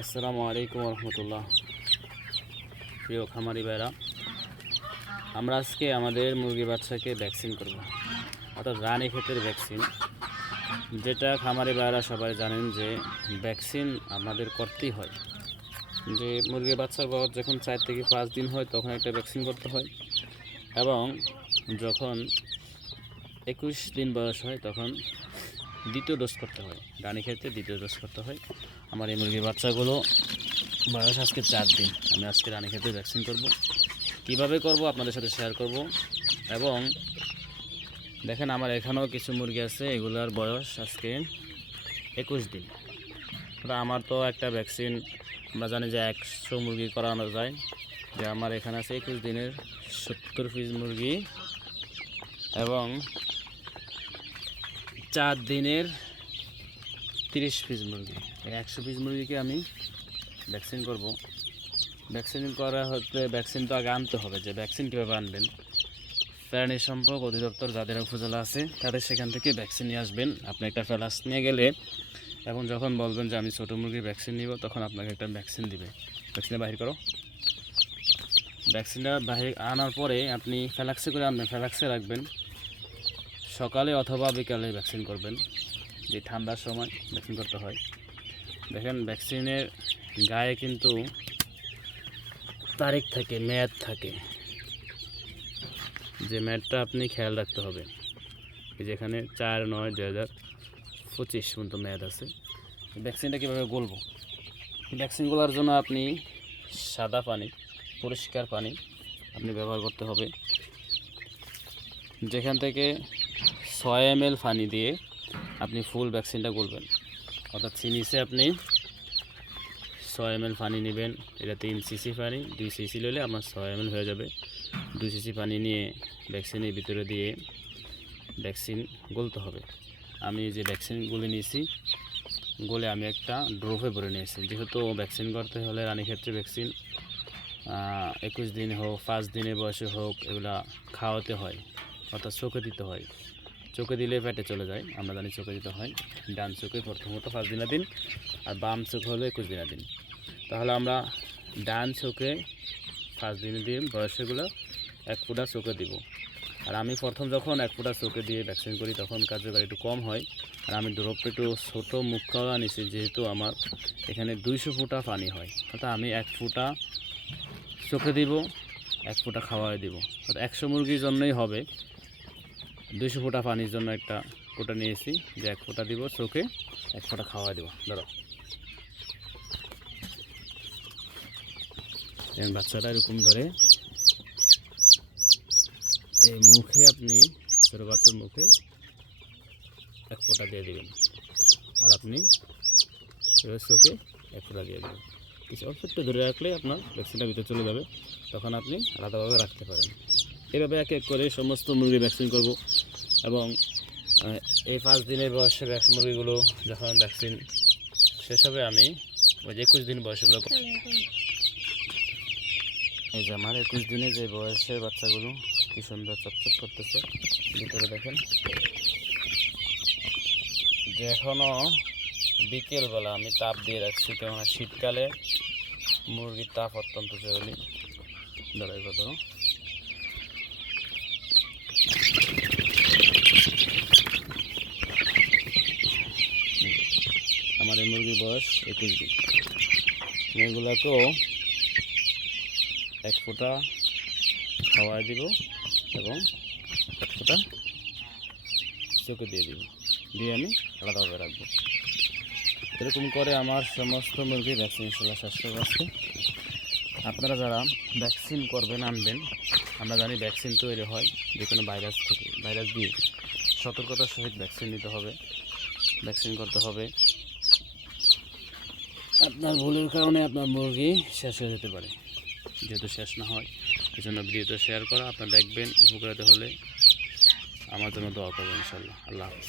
আসসালামু আলাইকুম রহমতুল্লাহ। প্রিয় খামারি ভাইরা, আমরা আজকে আমাদের মুরগি বাচ্চাকে ভ্যাকসিন করব, অর্থাৎ রানীক্ষেতের ভ্যাকসিন। যেটা খামারি ভাইরা সবাই জানেন যে ভ্যাকসিন আমাদের করতেই হয়। যে মুরগির বাচ্চার বয়স যখন 4 থেকে 5 দিন হয় তখন একটা ভ্যাকসিন করতে হয়, এবং যখন 21 দিন বয়স হয় তখন দ্বিতীয় ডোজ করতে হয়। রানীক্ষেতে দ্বিতীয় ডোজ করতে হয়। আমার এই মুরগির বাচ্চাগুলো বয়স আজকে 4 দিন। আমি আজকে রানীক্ষেতে ভ্যাকসিন করব। কিভাবে করব আপনাদের সাথে শেয়ার করব। এবং দেখেন, আমার এখানেও কিছু মুরগি আছে, এগুলার বয়স আজকে 21 দিন। আমার তো একটা ভ্যাকসিন আমরা জানি যে 100 মুরগি করানো যায়। যে আমার এখানে আছে 21 দিনের 70 পিস মুরগি এবং 4 দিনের 30 পিস মুরগি। এই 100 পিস মুরগিকে আমি ভ্যাকসিন করব। ভ্যাকসিন করা হতে ভ্যাকসিন তো আগে আনতে হবে। যে ভ্যাকসিন কীভাবে আনবেন, প্রাণী সম্পদ অধিদপ্তর যাদের উপজেলা আছে তাদের সেখান থেকে ভ্যাকসিন নিয়ে আসবেন। আপনি একটা ফ্লাস্ক নিয়ে গেলে এবং যখন বলবেন যে আমি ছোটো মুরগির ভ্যাকসিন নিব, তখন আপনাকে একটা ভ্যাকসিন দিবে। ভ্যাকসিনটা বাহির করো। ভ্যাকসিনটা বাহির আনার পরে আপনি ফ্লাস্কে করে আনবেন, ফ্লাস্কে রাখবেন। সকালে অথবা বিকালে ভ্যাকসিন করবেন। যে ঠান্ডার সময় ভ্যাকসিন করতে হয়। দেখেন, ভ্যাকসিনের গায়ে কিন্তু তারিখ থাকে, মেয়াদ থাকে। যে মেয়াদটা আপনি খেয়াল রাখতে হবে। যেখানে 4/9/2025 পর্যন্ত মেয়াদ আছে। ভ্যাকসিনটা কীভাবে গলবো? ভ্যাকসিন গলার জন্য আপনি সাদা পানি, পরিষ্কার পানি আপনি ব্যবহার করতে হবে। যেখান থেকে 6 ml পানি দিয়ে আপনি ফুল ভ্যাকসিনটা গলবেন। অর্থাৎ নিচে আপনি 6 ml পানি নেবেন। এটা 3 সিসি পানি, 2 সিসি নিলে আমার 6 ml হয়ে যাবে। 2 সিসি পানি নিয়ে ভ্যাকসিনের ভিতরে দিয়ে ভ্যাকসিন গলতে হবে। আমি যে ভ্যাকসিন গুলে নিয়েছি, গলে আমি একটা ড্রপে ভরে নিয়েছি। যেহেতু ভ্যাকসিন করতে হলে রানীক্ষেত্রে ভ্যাকসিন 21 দিন হোক, 5 দিনের বয়সে হোক, এগুলা খাওয়াতে হয়, অর্থাৎ চোখে দিতে হয়। চোখে দিলে পেটে চলে যায়, আমরা জানি চোখে দিতে হয়। ডান চোখে প্রথমত 5 দিনের দিন, আর বাম চোখে হলো 21 দিনের দিন। তাহলে আমরা ডান চোখে 5 দিনের দিন বয়সেগুলো 1 ফোঁটা চোখে দিব। আর আমি প্রথম যখন 1 ফোঁটা চোখে দিয়ে ভ্যাকসিন করি তখন কার্যকর একটু কম হয়। আর আমি ড্রপটা একটু ছোটো মুখ খাওয়া নিছি, যেহেতু আমার এখানে 200 ফোঁটা পানি হয়। অর্থাৎ আমি 1 ফোঁটা চোখে দিব, 1 ফোঁটা খাওয়ায় দিব। অর্থাৎ 100 মুরগির জন্যই হবে। 200 ফোঁটা পানির জন্য একটা ফোঁটা নিয়েছি, যে 1 ফোঁটা দিব চোখে, 1 ফোঁটা খাওয়ায় দিব। ধরো, বাচ্চাটা এরকম ধরে এই মুখে আপনি ছোটো বাচ্চার মুখে 1 ফোঁটা দিয়ে দেবেন। আর আপনি চোখে 1 ফোঁটা দিয়ে দেবেন। কিছু অল্প একটু ধরে রাখলে আপনার ভ্যাকসিনটা ভিতরে চলে যাবে, তখন আপনি আলাদাভাবে রাখতে পারেন। এভাবে এক এক করে সমস্ত মুরগি ভ্যাকসিন করব। এবং এই 5 দিনের বয়সের মুরগিগুলো যখন ভ্যাকসিন শেষ হবে, আমি ওই যে 21 দিন বয়সগুলো, এই যে আমার 21 দিনে যে বয়সের বাচ্চাগুলো কি সুন্দর চকচক করতেছে ভিতরে। দেখেন যে এখনও বিকেলবেলা আমি তাপ দিয়ে রাখছি, কেননা শীতকালে মুরগির তাপ অত্যন্ত জরুরি। ধরো ধরো, আমার এই মুরগির বয়স 21 দিন। এগুলোকেও 1 ফোঁটা খাওয়াই দিব এবং 1 ফোঁটা চোখে দিয়ে দিব, দিয়ে আমি আলাদাভাবে রাখবো। এরকম করে আমার সমস্ত মুরগি ভ্যাকসিন ইনশাল্লাহ শেষ হয়ে যাচ্ছে। আপনারা যারা ভ্যাকসিন করবেন, আনবেন, আমরা জানি ভ্যাকসিন তৈরি হয় যে কোনো ভাইরাস থেকে। ভাইরাস দিয়ে সতর্কতার সহিত ভ্যাকসিন নিতে হবে, ভ্যাকসিন করতে হবে। আপনার ভুলের কারণে আপনার মুরগি শেষ হয়ে যেতে পারে। যেহেতু শেষ না হয়, এই জন্য ভিডিওটা শেয়ার করা। আপনারা দেখবেন, উপকারিত হলে আমার জন্য দোয়া করবেন ইনশাল্লাহ। আল্লাহ হাফেজ।